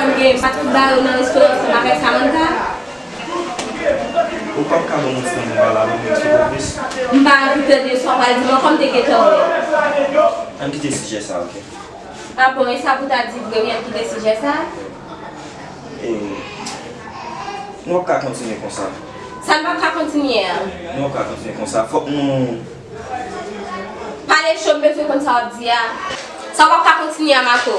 Porque para estudar na escola, você vai Samantha. O qual que não está no balado muito sobre isso? Mbaa kita de só vai dizer como tem que tomar. An ki desije sa, ok? Ah bon, ça pour ta dire bien qui décide ça? Nou ka kontine kon sa. Ça ne va pas continuer. Nou ka kontine kon sa. Fok nou... Parler chaud besoin comme ça dire. Ça va pas continuer à Marco.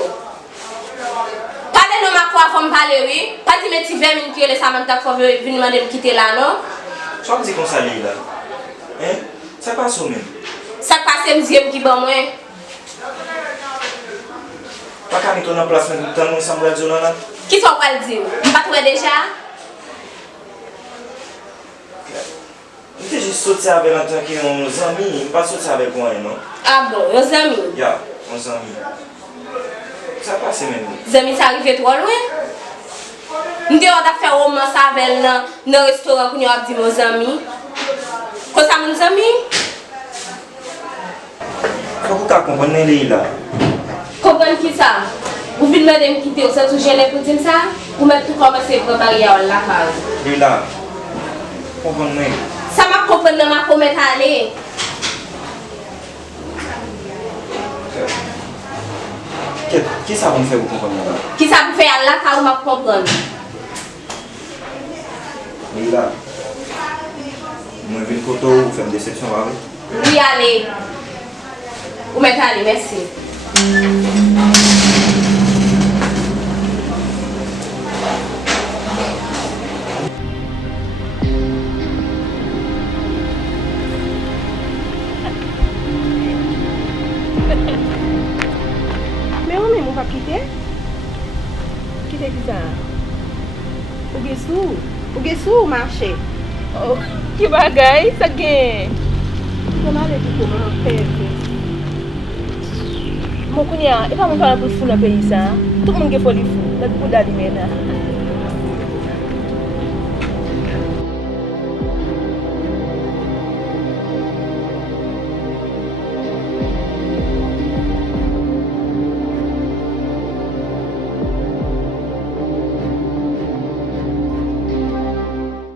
Parler de Marco avant de parler oui. Pas de mettre 20 minutes que les Samantha faut venir demander de quitter là non? So ap di kon sa li la? Hein? Sa pa sou men? Ça passe monsieur qui bon moi. Pa ka mi ton an plas men tan mwen sambra di la? Qui sont pas le dire? Pas toi déjà? Mwen te jist soti avè lan tan ki yon zami, mwen pa soti avè kwen non? Ah bon, aux amis. Ya, yon zami. Sa pase men. Zami ça arrive trop loin. Nous devons faire au moins ça avec le restaurant que nous avons dit nos amis. Qu'est-ce que nos amis? Fok ou ka kompone li la? Comprendre qui ça? Vous venez de me quitter, vous êtes toujours gêné pour dire ça? Ou même tout commencer à préparer à la case? Li la? Kompone li? Ça m'a compris dans ma comète aller. Ki sa bon fè ou kompone la? Qui ça vous fait à la case ou m'a comprendre? Li la? Mwen vin koto ou fèm deseksyon wale? Oui, allez. Ou mettez aller, merci. Mais où même on va quitter? Quitter qui ça? Ou sou marché? Oh, que bagay, ça gen. Comment aller pour comment faire? Mon kounya, e pa moun pala pou fou nan peyi sa. Tout moun gen foli fou, nan pou dali mena.